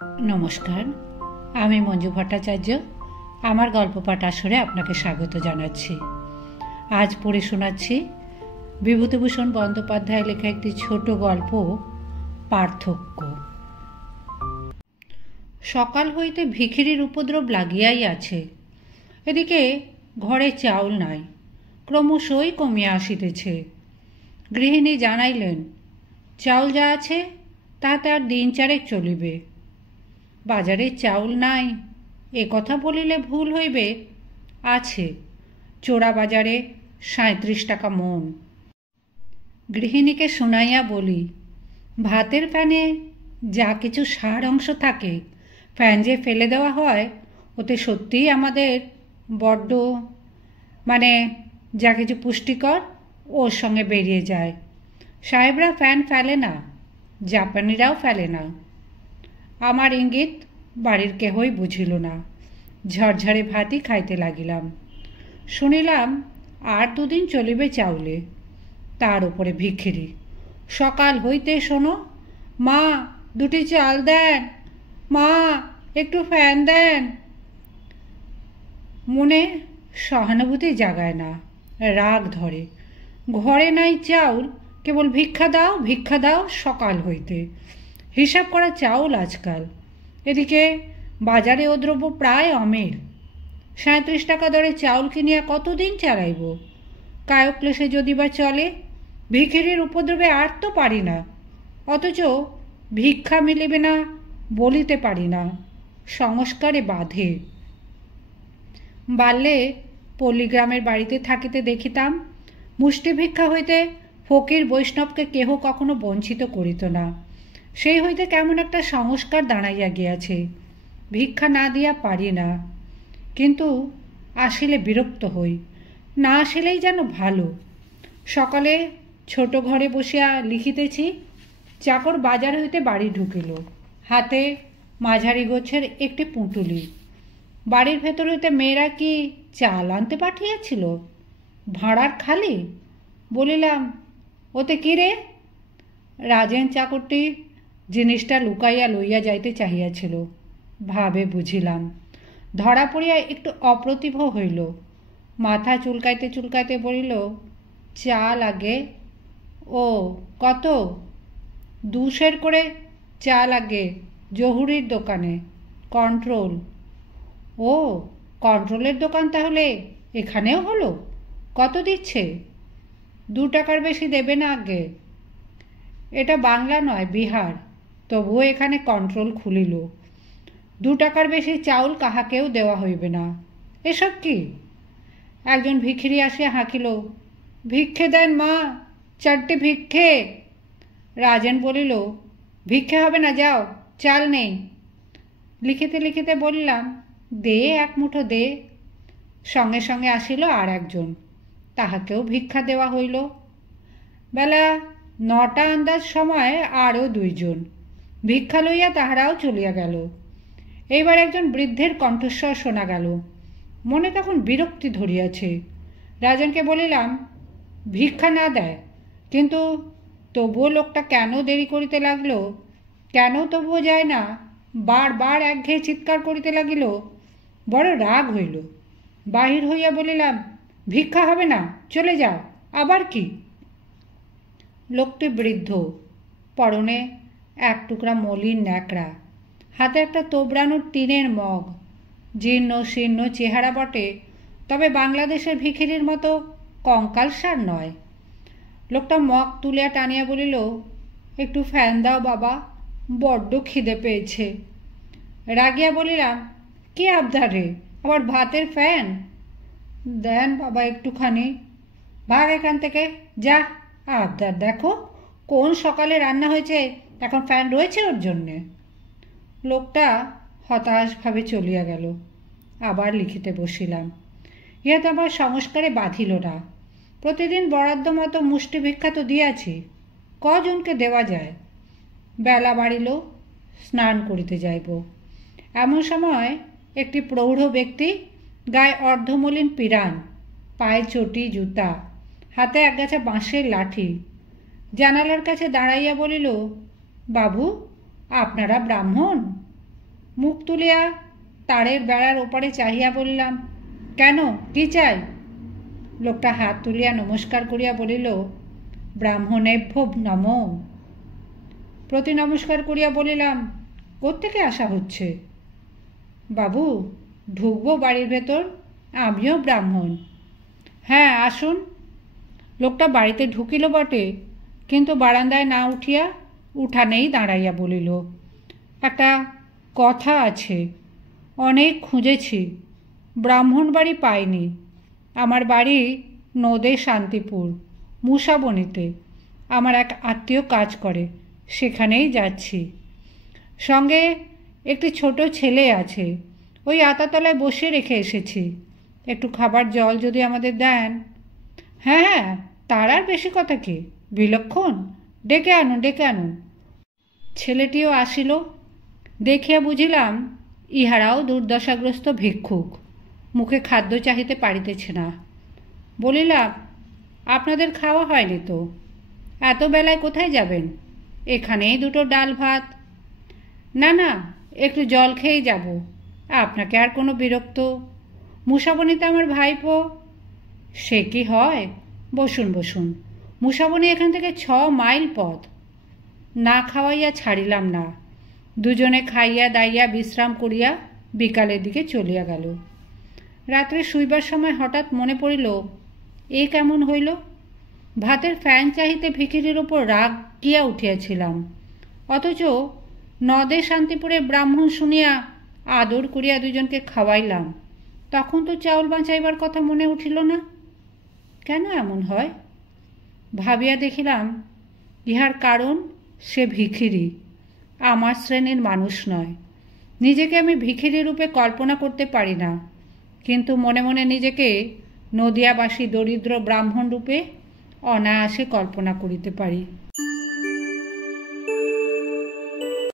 নমস্কার, আমি মঞ্জু ভট্টাচার্য। আমার গল্প পাঠ আসরে আপনাকে স্বাগত জানাচ্ছি। আজ পড়ে শোনাচ্ছি বিভূতিভূষণ বন্দ্যোপাধ্যায় লেখা একটি ছোট গল্প, পার্থক্য। সকাল হইতে ভিখিরির উপদ্রব লাগিয়াই আছে। এদিকে ঘরে চাউল নাই, ক্রমশই কমিয়া আসিতেছে। গৃহিণী জানাইলেন, চাউল যা আছে তাহাতে আর দিন চারেক চলিবে। বাজারে চাউল নাই এ কথা বলিলে ভুল হইবে। আছে, চোরা বাজারে ৩৭ টাকা মণ। গৃহিণীকে শুনাইয়া বলি, ভাতের ফ্যানে যা কিছু সার অংশ থাকে, ফ্যান যে ফেলে দেওয়া হয়, ওতে সত্যিই আমাদের বড্ড যা কিছু পুষ্টিকর ওর সঙ্গে বেরিয়ে যায়। সাহেবরা ফ্যান ফেলে না, জাপানিরাও ফেলে না। আমার ইঙ্গিত বাড়ির কেহই বুঝিল না। ঝরঝরে ভাতই খাইতে লাগিলাম। শুনিলাম আর 2 দিন চলিবে চাউলে। তার উপরে ভিখিরি, সকাল হইতে শোনো, মা 2টি চাল দেন, মা একটু ফ্যান দেন। মনে সহানুভূতি জাগায় না, রাগ ধরে। ঘরে নাই চাউল, কেবল ভিক্ষা দাও ভিক্ষা দাও সকাল হইতে। হিসাব করা চাউল আজকাল। এদিকে বাজারে ও দ্রব্য প্রায় অমের। ৩৭ টাকা দরে চাউল কিনিয়া কতদিন চালাইব? কায়ক্লেশে যদি বা চলে। ভিখিরির উপদ্রবে আর তো পারি না, অথচ ভিক্ষা মিলিবে না বলিতে পারি না। সংস্কারে বাধে। বাল্যে পল্লীগ্রামের বাড়িতে থাকিতে দেখিতাম, মুষ্টি ভিক্ষা হইতে ফকির বৈষ্ণবকে কেহ কখনো বঞ্চিত করিত না। সেই হইতে কেমন একটা সংস্কার দাঁড়াইয়া গিয়াছে। ভিক্ষা না দিয়া পারি না, কিন্তু আসিলে বিরক্ত হই, না আসিলেই যেন ভালো। সকালে ছোট ঘরে বসিয়া লিখিতেছি, চাকর বাজার হইতে বাড়ি ঢুকিল, হাতে মাঝারি গোছের একটি পুঁটুলি। বাড়ির ভেতর হইতে মেয়েরা কি চাল আনতে পাঠিয়েছিল? ভাঁড়ার খালি? বলিলাম, ওতে কি রে? রাজেন চাকরটি জিনিসটা লুকাইয়া লইয়া যাইতে চাহিয়াছিল। ভাবে বুঝিলাম। ধরা পড়িয়া একটু অপ্রতিভ হইল। মাথা চুলকাইতে চুলকাইতে বলিল, চা লাগে? ও কত? 2 সের করে চা লাগে জহুরির দোকানে, কন্ট্রোল। ও, কন্ট্রোলের দোকান তাহলে এখানেও হলো? কত দিচ্ছে? 2 টাকার বেশি দেবে না আগে। এটা বাংলা নয়, বিহার, তবুও এখানে কন্ট্রোল খুলিল। 2 টাকার বেশি চাউল কাহাকেও দেওয়া হইবে না। এসব কি? একজন ভিখিরি আসিয়া হাঁকিল, ভিক্ষে দেন মা, 4টে ভিক্ষে। রাজেন বলিল, ভিক্ষে হবে না, যাও, চাল নেই। লিখিতে লিখিতে বললাম, দে 1 মুঠো দে। সঙ্গে সঙ্গে আসিল আর একজন, তাহাকেও ভিক্ষা দেওয়া হইল। বেলা 9টা আন্দাজ সময় আরও 2 জন ভিক্ষা লইয়া তাহারাও চলিয়া গেল। এইবার একজন বৃদ্ধের কণ্ঠস্বর শোনা গেল। মনে তখন বিরক্তি ধরিয়াছে। রাজনকে বলিলাম, ভিক্ষা না দেয়, কিন্তু তবুও লোকটা কেন দেরি করিতে লাগলো, কেন তবুও যায় না, বারবার একঘেয়ে চিৎকার করিতে লাগিল। বড় রাগ হইল। বাহির হইয়া বলিলাম, ভিক্ষা হবে না, চলে যাও। আবার কি? লোকটি বৃদ্ধ, পরনে 1 টুকরা মলিন ন্যাকড়া, হাতে একটা তোবড়ানোর টিনের মগ। জীর্ণ শীর্ণ চেহারা বটে, তবে বাংলাদেশের ভিখিরির মতো কঙ্কালসার নয়। লোকটা মগ তুলিয়া টানিয়া বলিল, একটু ফ্যান দাও বাবা, বড্ড খিদে পেয়েছে। রাগিয়া বলিলাম, কি আবদার রে, আবার ভাতের ফ্যান? দেন বাবা একটুখানি। ভাগ এখান থেকে, যা। আবদার দেখো, কোন সকালে রান্না হয়েছে, এখন ফ্যান রয়েছে ওর জন্যে। লোকটা হতাশভাবে চলিয়া গেল। আবার লিখিতে বসিলাম। ইহাতে আমার সংস্কারে বাঁধিল না। প্রতিদিন বরাদ্দ মতো মুষ্টি ভিক্ষা তো দিয়াছি, কজনকে দেওয়া যায়? বেলা বাড়িল, স্নান করিতে যাইব। এমন সময় একটি প্রৌঢ় ব্যক্তি, গায়ে অর্ধমলিন পিরান, পায়ে চটি জুতা, হাতে একগাছা বাঁশের লাঠি, জানালার কাছে দাঁড়াইয়া বলিল, বাবু আপনারা ব্রাহ্মণ? মুখ তুলিয়া তারের বেড়ার ওপারে চাহিয়া বলিলাম, কেন, কি চাই? লোকটা হাত তুলিয়া নমস্কার করিয়া বলিল, ব্রাহ্মণেভ্য নমঃ। প্রতি নমস্কার করিয়া বলিলাম, কোত্থেকে আসা হচ্ছে? বাবু, ঢুকবো বাড়ির ভেতর? আমিও ব্রাহ্মণ। হ্যাঁ, আসুন। লোকটা বাড়িতে ঢুকিল বটে, কিন্তু বারান্দায় না উঠিয়া উঠানেই দাঁড়াইয়া বলিল, একটা কথা আছে। অনেক খুঁজেছি, ব্রাহ্মণ বাড়ি পাইনি। আমার বাড়ি নদে শান্তিপুর, মুসাবনীতে। আমার এক আত্মীয় কাজ করে, সেখানেই যাচ্ছি। সঙ্গে একটি ছোট ছেলে আছে, ওই আতাতলায় বসিয়ে রেখে এসেছি। একটু খাবার জল যদি আমাদের দেন। হ্যাঁ হ্যাঁ, তার আর বেশি কথা কি, বিলক্ষণ। ডেকে আনুন, ডেকে আনুন। ছেলেটিও আসিল। দেখিয়া বুঝিলাম ইহারাও দুর্দশাগ্রস্ত ভিক্ষুক, মুখে খাদ্য চাহিতে পারিতেছে না। বলিলাম, আপনাদের খাওয়া হয়নি তো? এত বেলায় কোথায় যাবেন? এখানেই দুটো ডাল ভাত। না না, একটু জল খেয়েই যাব। আপনাকে আর কোনো বিরক্ত? মুসাবনীতে আমার ভাইপো। সে কি হয়? বসুন বসুন, মুসাবনী এখান থেকে 6 মাইল পথ। না খাওয়াইয়া ছাড়িলাম না। দুজনে খাইয়া দাইয়া বিশ্রাম করিয়া বিকালের দিকে চলিয়া গেল। রাত্রে শুইবার সময় হঠাৎ মনে পড়িল, এ কেমন হইল? ভাতের ফ্যান চাহিতে ভিখিরির ওপর রাগ গিয়া উঠিয়াছিলাম, অথচ নদে শান্তিপুরে ব্রাহ্মণ শুনিয়া আদর করিয়া দুজনকে খাওয়াইলাম। তখন তো চাউল বাঁচাইবার কথা মনে উঠিল না। কেন এমন হয়? ভাবিয়া দেখিলাম, ইহার কারণ সে ভিখিরি, আমার শ্রেণীর মানুষ নয়। নিজেকে আমি ভিখিরি রূপে কল্পনা করতে পারি না, কিন্তু মনে মনে নিজেকে নদিয়াবাসী দরিদ্র ব্রাহ্মণ রূপে অনায়াসে কল্পনা করিতে পারি।